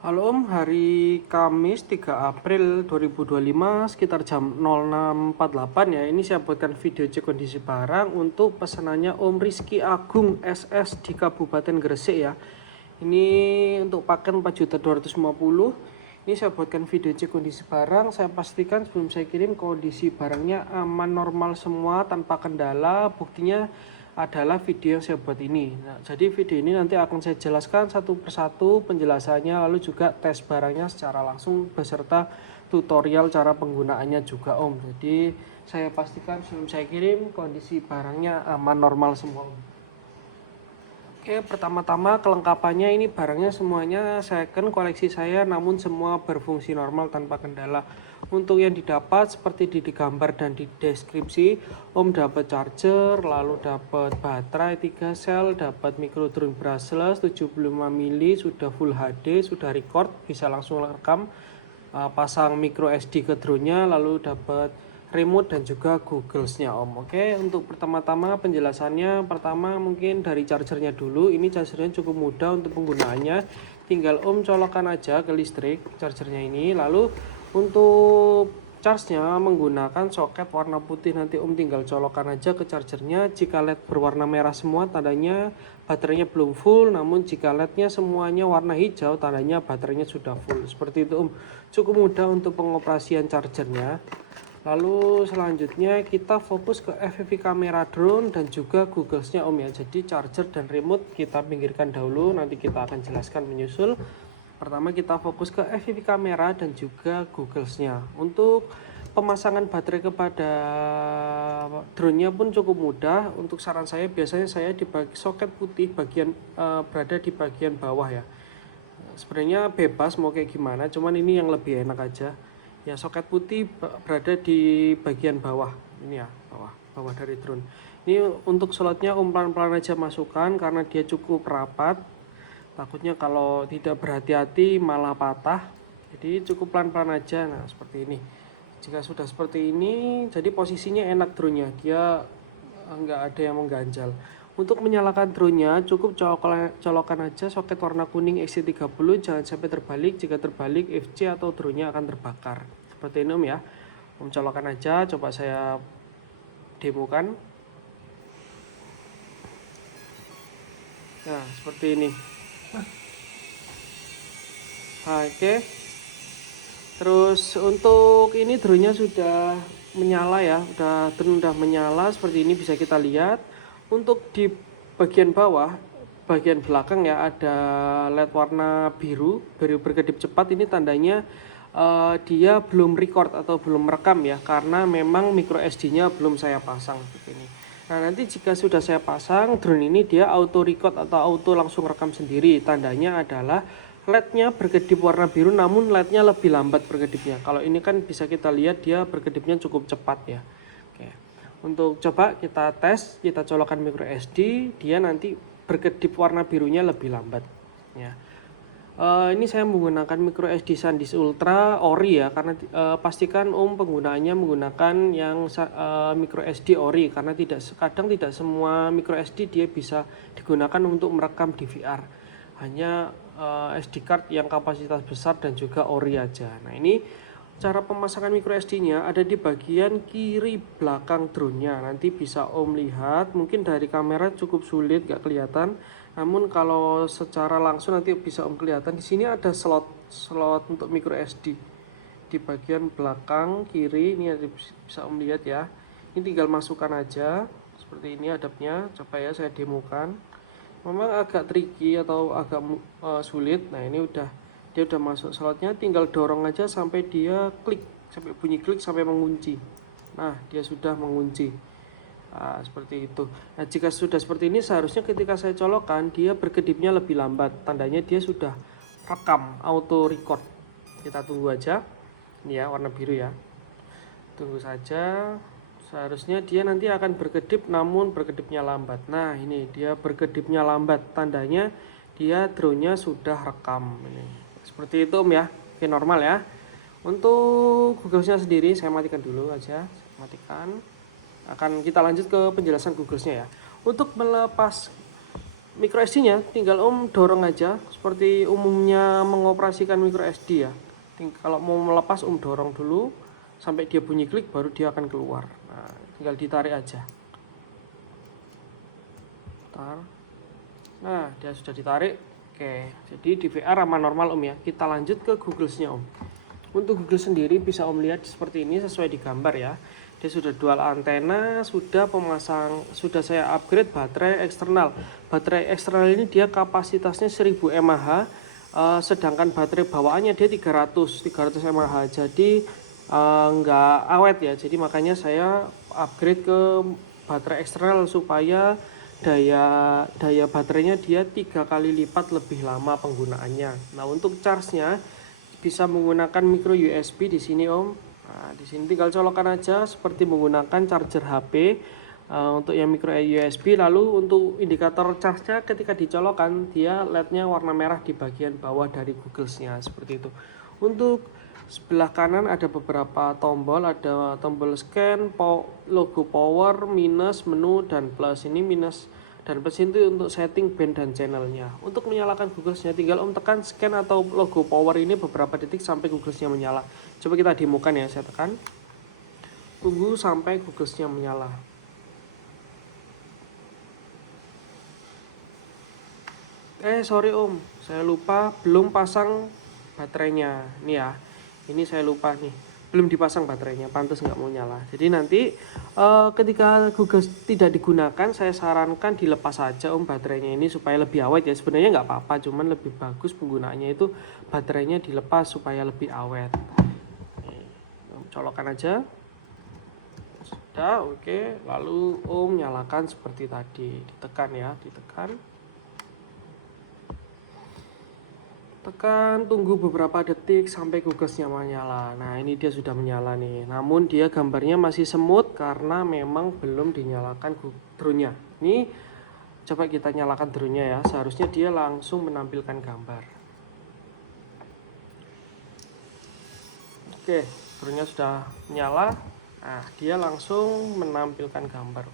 Halo Om, hari Kamis 3 April 2025 sekitar jam 06.48 ya. Ini saya buatkan video cek kondisi barang untuk pesanannya Om Rizky Agung SS di Kabupaten Gresik ya. Ini untuk paket 4.250.000. Ini saya buatkan video cek kondisi barang. Saya pastikan sebelum saya kirim kondisi barangnya aman, normal semua tanpa kendala. Buktinya adalah video yang saya buat ini. Nah, jadi video ini nanti akan saya jelaskan satu persatu penjelasannya, lalu juga tes barangnya secara langsung beserta tutorial cara penggunaannya juga Om. Jadi saya pastikan sebelum saya kirim kondisi barangnya aman, normal semua Om. Oke, pertama-tama kelengkapannya ini barangnya semuanya second koleksi saya, namun semua berfungsi normal tanpa kendala. Untuk yang didapat seperti di gambar dan di deskripsi, Om dapat charger, lalu dapat baterai 3 sel, dapat micro drone brushless 75 mili, sudah full HD, sudah record, bisa langsung rekam, pasang micro SD ke drone-nya, lalu dapat remote dan juga Google-nya Om. Oke, untuk pertama-tama penjelasannya, pertama mungkin dari chargernya dulu. Ini chargernya cukup mudah untuk penggunaannya, tinggal Om colokan aja ke listrik chargernya ini. Lalu untuk charge-nya menggunakan soket warna putih, nanti Om tinggal colokan aja ke chargernya. Jika LED berwarna merah semua tandanya baterainya belum full, namun jika LED-nya semuanya warna hijau tandanya baterainya sudah full. Seperti itu Om, cukup mudah untuk pengoperasian chargernya. Lalu selanjutnya kita fokus ke FPV kamera drone dan juga Google-nya Om ya. Jadi charger dan remote kita pinggirkan dahulu, nanti kita akan jelaskan menyusul. Pertama kita fokus ke FPV kamera dan juga Google-nya. Untuk pemasangan baterai kepada drone-nya pun cukup mudah. Untuk saran saya biasanya saya di soket putih berada di bagian bawah ya. Sebenarnya bebas mau kayak gimana, cuman ini yang lebih enak aja. Ya, soket putih berada di bagian bawah ini ya, bawah dari drone. Ini untuk slotnya pelan-pelan aja masukkan karena dia cukup rapat, takutnya kalau tidak berhati-hati malah patah. Jadi cukup pelan-pelan aja. Nah seperti ini. Jika sudah seperti ini, jadi posisinya enak drone-nya, dia nggak ada yang mengganjal. Untuk menyalakan drone-nya cukup colokan aja soket warna kuning XC30, jangan sampai terbalik. Jika terbalik FC atau drone-nya akan terbakar. Seperti ini Om ya. Om colokan aja, coba saya demokan. Nah, seperti ini. Nah, oke. Terus untuk ini drone-nya sudah menyala ya, drone udah menyala seperti ini bisa kita lihat. Untuk di bagian bawah, bagian belakang ya ada LED warna biru berkedip cepat. Ini tandanya dia belum record atau belum merekam ya, karena memang micro SD-nya belum saya pasang seperti ini. Nah nanti jika sudah saya pasang drone ini, dia auto record atau auto langsung rekam sendiri. Tandanya adalah LED-nya berkedip warna biru, namun LED-nya lebih lambat berkedipnya. Kalau ini kan bisa kita lihat dia berkedipnya cukup cepat ya. Oke. Untuk coba kita tes, kita colokkan micro SD, dia nanti berkedip warna birunya lebih lambat ya. Ini saya menggunakan micro SD SanDisk Ultra Ori ya, karena pastikan Om penggunaannya menggunakan yang micro SD Ori, karena kadang tidak semua micro SD dia bisa digunakan untuk merekam di VR. Hanya SD card yang kapasitas besar dan juga ori aja. Nah ini cara pemasangan micro SD-nya ada di bagian kiri belakang drone-nya. Nanti bisa Om lihat, mungkin dari kamera cukup sulit gak kelihatan. Namun kalau secara langsung nanti bisa Om kelihatan. Di sini ada slot untuk micro SD di bagian belakang kiri. Ini bisa Om lihat ya. Ini tinggal masukkan aja. Seperti ini adapnya. Coba ya saya demokan. Memang agak tricky atau agak sulit. Nah ini dia udah masuk slotnya, tinggal dorong aja sampai dia klik, sampai bunyi klik sampai mengunci. Nah dia sudah mengunci. Nah, seperti itu. Nah jika sudah seperti ini, seharusnya ketika saya colokkan dia berkedipnya lebih lambat, tandanya dia sudah rekam auto record. Kita tunggu aja. Ini ya warna biru ya, tunggu saja. Seharusnya dia nanti akan berkedip, namun berkedipnya lambat. Nah ini dia berkedipnya lambat, tandanya dia drone-nya sudah rekam. Ini seperti itu Om ya. Oke, normal ya. Untuk Google-nya sendiri saya matikan dulu aja, matikan. Akan kita lanjut ke penjelasan Google-nya ya. Untuk melepas micro SD-nya tinggal Om dorong aja seperti umumnya mengoperasikan micro SD ya. Kalau mau melepas Om dorong dulu sampai dia bunyi klik baru dia akan keluar. Nah, tinggal ditarik aja. Nah, dia sudah ditarik. Oke, jadi di VR aman normal Om ya. Kita lanjut ke Google-nya Om. Untuk Google sendiri bisa Om lihat seperti ini sesuai di gambar ya. Dia sudah dual antena, sudah saya upgrade baterai eksternal. Baterai eksternal ini dia kapasitasnya 1000 mAh, sedangkan baterai bawaannya dia 300 mAh. Jadi nggak awet ya. Jadi makanya saya upgrade ke baterai eksternal supaya daya baterainya dia 3 kali lipat lebih lama penggunaannya. Nah, untuk charge-nya bisa menggunakan micro USB di sini Om. Nah, di sini tinggal colokan aja seperti menggunakan charger HP. Untuk yang micro USB, lalu untuk indikator charge-nya ketika dicolokkan dia LED-nya warna merah di bagian bawah dari Google-nya seperti itu. Untuk sebelah kanan ada beberapa tombol, ada tombol scan, logo power, minus, menu, dan plus. Ini minus dan plus itu untuk setting band dan channelnya. Untuk menyalakan Google-nya tinggal Om tekan scan atau logo power ini beberapa detik sampai Google-nya menyala. Coba kita demokan ya, saya tekan. Tunggu sampai Google-nya menyala. Sorry Om, saya lupa belum pasang baterainya. Nih ya, ini saya lupa nih, belum dipasang baterainya, pantas nggak mau nyala. Jadi nanti ketika Google tidak digunakan, saya sarankan dilepas saja Om baterainya ini supaya lebih awet ya. Sebenarnya nggak apa-apa, cuman lebih bagus penggunaannya itu baterainya dilepas supaya lebih awet. Om colokan aja. Sudah, oke. Lalu Om nyalakan seperti tadi, ditekan ya, ditekan. Tekan, tunggu beberapa detik sampai Google-nya menyala. Nah, ini dia sudah menyala nih. Namun dia gambarnya masih semut karena memang belum dinyalakan drone-nya. Ini coba kita nyalakan drone-nya ya. Seharusnya dia langsung menampilkan gambar. Oke, drone-nya sudah menyala. Nah, dia langsung menampilkan gambar.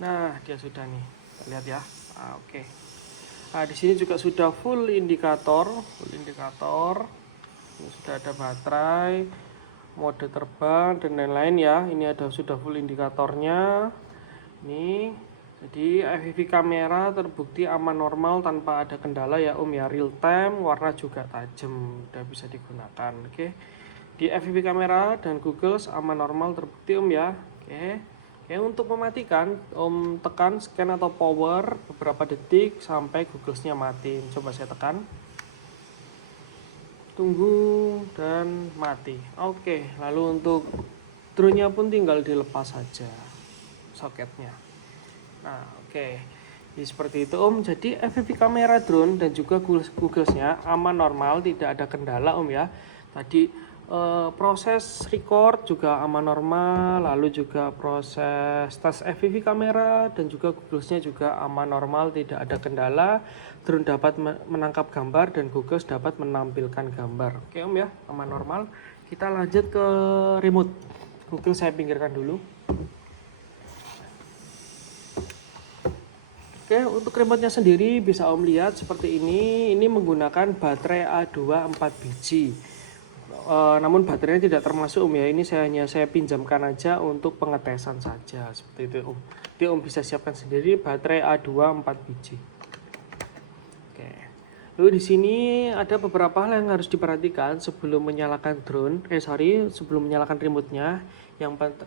Nah, dia sudah nih. Kita lihat ya. Oke. Nah, di sini juga sudah full indikator. Ini sudah ada baterai, mode terbang dan lain-lain ya. Ini sudah full indikatornya. Ini jadi FPV kamera terbukti aman normal tanpa ada kendala ya Om ya, real time, warna juga tajam, udah bisa digunakan. Oke. Di FPV kamera dan Google aman normal terbukti Om ya. Oke. Oke, untuk mematikan Om tekan scan atau power beberapa detik sampai Google-nya mati. Coba saya tekan. Tunggu dan mati. Oke, lalu untuk drone-nya pun tinggal dilepas saja soketnya. Nah, oke. Jadi seperti itu Om. Jadi FPV kamera drone dan juga Google-nya aman normal, tidak ada kendala Om ya. Tadi proses record juga aman normal, lalu juga proses tes FPV kamera dan juga Google-nya juga aman normal, tidak ada kendala. Drone dapat menangkap gambar dan Google dapat menampilkan gambar. Oke Om ya, aman normal. Kita lanjut ke remote. Google saya pinggirkan dulu. Oke, untuk remote-nya sendiri bisa Om lihat seperti ini. Ini menggunakan baterai A2 4 biji. Namun baterainya tidak termasuk Om ya. Ini saya pinjamkan aja untuk pengetesan saja seperti itu Om. Jadi Om bisa siapkan sendiri baterai A2 4 biji. Oke. Lalu di sini ada beberapa hal yang harus diperhatikan sebelum menyalakan drone. Sebelum menyalakan remote-nya.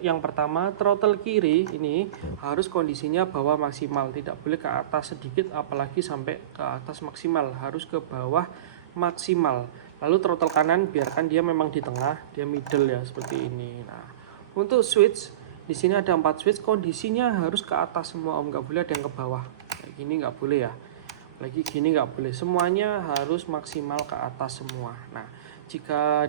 Yang pertama, throttle kiri ini harus kondisinya bawah maksimal, tidak boleh ke atas sedikit apalagi sampai ke atas maksimal, harus ke bawah maksimal. Lalu throttle kanan biarkan dia memang di tengah, dia middle ya seperti ini. Nah, untuk switch di sini ada 4 switch, kondisinya harus ke atas semua Om, nggak boleh ada yang ke bawah. Kayak gini nggak boleh ya. Lagi gini nggak boleh. Semuanya harus maksimal ke atas semua. Nah, jika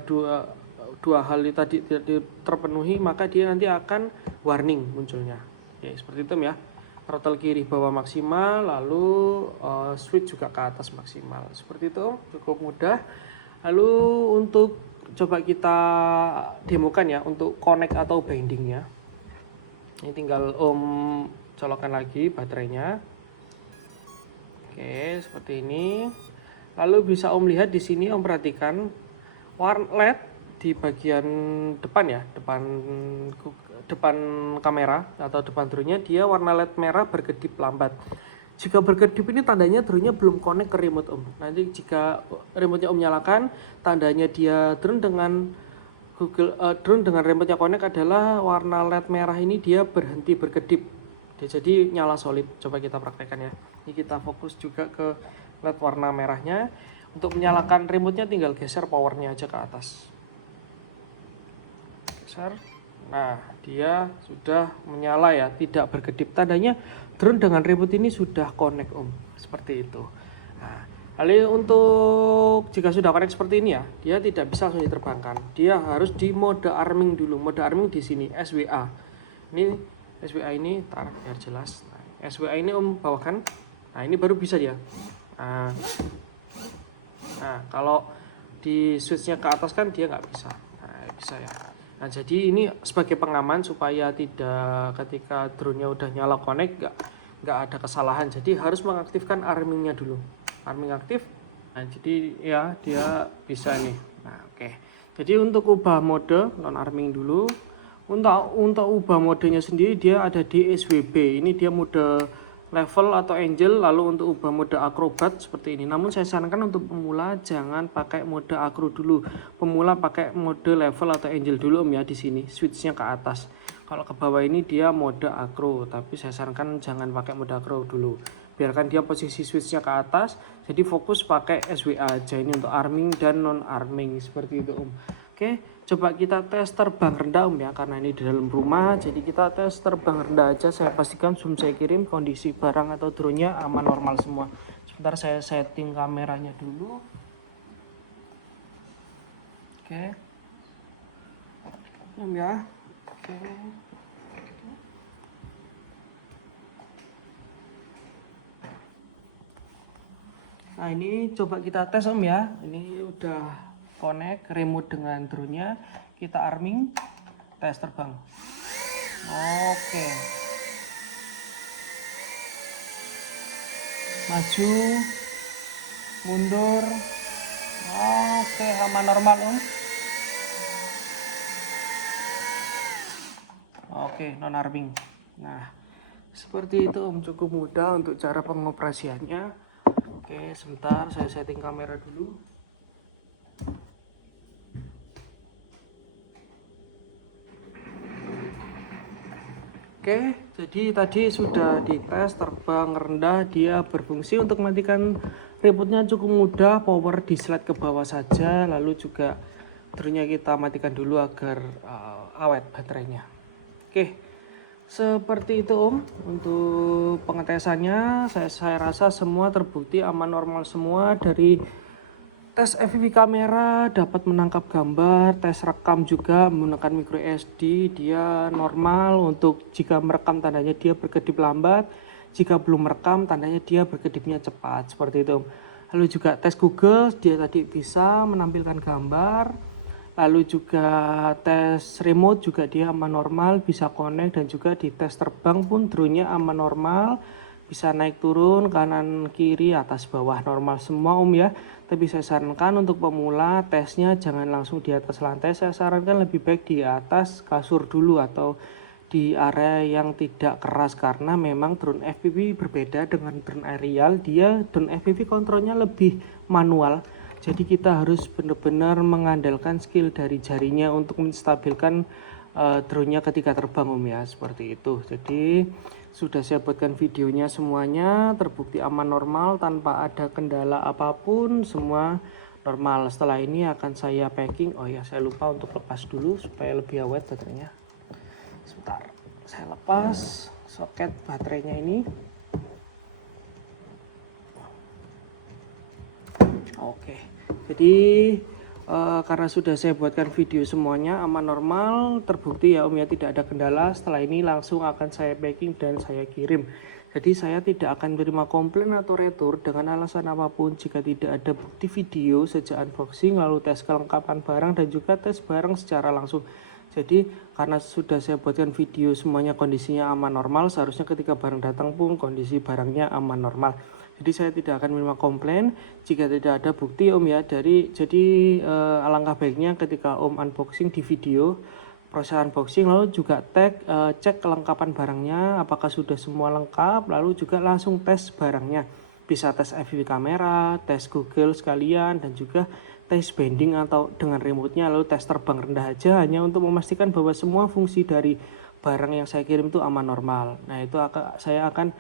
dua hal itu tadi tidak terpenuhi maka dia nanti akan warning munculnya. Ya, seperti itu ya. Throttle kiri bawah maksimal, lalu switch juga ke atas maksimal. Seperti itu, cukup mudah. Lalu untuk coba kita demokan ya untuk connect atau bindingnya. Ini tinggal Om colokan lagi baterainya. Oke, seperti ini. Lalu bisa Om lihat di sini, Om perhatikan warna LED di bagian depan ya, depan kamera atau depan drone-nya, dia warna LED merah berkedip lambat. Jika berkedip ini tandanya drone-nya belum connect ke remote Om. Nanti jika remote-nya Om nyalakan, tandanya dia drone dengan drone dengan remote-nya connect adalah warna LED merah ini dia berhenti berkedip. Jadi nyala solid. Coba kita praktekkan ya. Ini kita fokus juga ke LED warna merahnya. Untuk menyalakan remote-nya tinggal geser powernya aja ke atas. Geser. Nah, dia sudah menyala ya, tidak berkedip. Tandanya drone dengan remote ini sudah connect Om. Seperti itu. Nah, lalu untuk jika sudah connect seperti ini ya, dia tidak bisa langsung diterbangkan. Dia harus di mode arming dulu. Mode arming di sini SWA. Ini SWA ini tar biar jelas. Nah, SWA ini Om bawakan. Nah, ini baru bisa dia. Nah, kalau di switchnya ke atas kan dia nggak bisa. Nah, bisa ya. Nah, jadi ini sebagai pengaman supaya tidak ketika drone-nya udah nyala connect nggak ada kesalahan. Jadi harus mengaktifkan armingnya dulu. Arming aktif. Nah, jadi ya dia bisa nih. Nah, oke. Jadi untuk ubah mode non arming dulu. Untuk ubah modenya sendiri dia ada di SWB. Ini dia mode level atau angel. Lalu untuk ubah mode acrobat seperti ini. Namun saya sarankan untuk pemula jangan pakai mode acro dulu. Pemula pakai mode level atau angel dulu Om ya di sini. Switchnya ke atas. Kalau ke bawah ini dia mode acro. Tapi saya sarankan jangan pakai mode acro dulu. Biarkan dia posisi switchnya ke atas. Jadi fokus pakai SWA aja. Ini untuk arming dan non arming seperti itu Om. Oke, coba kita tes terbang rendah Om ya, karena ini di dalam rumah. Jadi kita tes terbang rendah aja. Saya pastikan zoom saya kirim, kondisi barang atau drone-nya aman normal semua. Sebentar saya setting kameranya dulu. Oke. Om ya. Oke. Nah, ini coba kita tes Om ya. Ini udah connect remote dengan drone-nya, kita arming, tes terbang. Oke. Maju, mundur. Oke, aman normal Om. Oke, non arming. Nah, seperti itu Om, cukup mudah untuk cara pengoperasiannya. Oke, sebentar saya setting kamera dulu. Oke, jadi tadi sudah dites terbang rendah, dia berfungsi untuk matikan remote-nya cukup mudah, power di slide ke bawah saja, lalu juga drone-nya kita matikan dulu agar awet baterainya. Oke, seperti itu Om, untuk pengetesannya saya rasa semua terbukti aman normal semua. Dari tes FPV kamera dapat menangkap gambar, tes rekam juga menggunakan micro SD dia normal. Untuk jika merekam tandanya dia berkedip lambat, jika belum merekam tandanya dia berkedipnya cepat, seperti itu. Lalu juga tes Google dia tadi bisa menampilkan gambar. Lalu juga tes remote juga dia aman normal, bisa connect, dan juga di tes terbang pun drone-nya aman normal. Bisa naik turun, kanan kiri atas bawah normal semua Om ya. Tapi saya sarankan untuk pemula tesnya jangan langsung di atas lantai. Saya sarankan lebih baik di atas kasur dulu atau di area yang tidak keras, karena memang drone FPV berbeda dengan drone aerial. Dia drone FPV kontrolnya lebih manual. Jadi kita harus benar-benar mengandalkan skill dari jarinya untuk menstabilkan drone-nya ketika terbang Om ya, seperti itu. Jadi sudah saya buatkan videonya semuanya, terbukti aman normal tanpa ada kendala apapun, semua normal. Setelah ini akan saya packing. Oh ya, saya lupa untuk lepas dulu supaya lebih awet baterainya. Sebentar, saya lepas soket baterainya ini. Oke, jadi karena sudah saya buatkan video semuanya aman normal, terbukti ya Om ya, tidak ada kendala. Setelah ini langsung akan saya packing dan saya kirim. Jadi saya tidak akan menerima komplain atau retur dengan alasan apapun jika tidak ada bukti video sejak unboxing, lalu tes kelengkapan barang, dan juga tes barang secara langsung. Jadi karena sudah saya buatkan video semuanya kondisinya aman normal, seharusnya ketika barang datang pun kondisi barangnya aman normal. Jadi saya tidak akan menerima komplain jika tidak ada bukti Om ya. Jadi alangkah baiknya ketika Om unboxing di video proses unboxing, lalu juga cek kelengkapan barangnya apakah sudah semua lengkap, lalu juga langsung tes barangnya. Bisa tes FPV kamera, tes Google sekalian, dan juga tes bending atau dengan remote-nya, lalu tes terbang rendah aja hanya untuk memastikan bahwa semua fungsi dari barang yang saya kirim itu aman normal. Nah, itu saya akan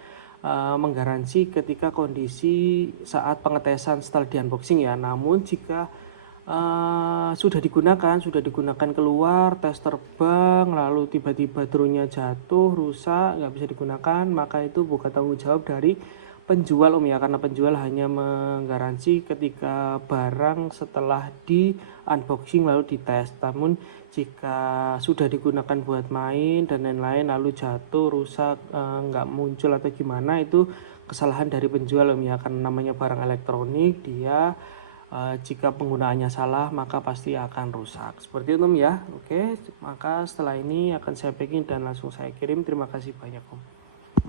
menggaransi ketika kondisi saat pengetesan setelah di unboxing ya. Namun jika sudah digunakan keluar tes terbang, lalu tiba-tiba drone-nya jatuh rusak nggak bisa digunakan, maka itu bukan tanggung jawab dari penjual Om ya, karena penjual hanya menggaransi ketika barang setelah di unboxing lalu dites. Namun jika sudah digunakan buat main dan lain-lain lalu jatuh rusak, nggak muncul atau gimana, itu kesalahan dari penjual Om ya, karena namanya barang elektronik dia jika penggunaannya salah maka pasti akan rusak. Seperti itu Om ya. Oke, maka setelah ini akan saya packing dan langsung saya kirim. Terima kasih banyak Om.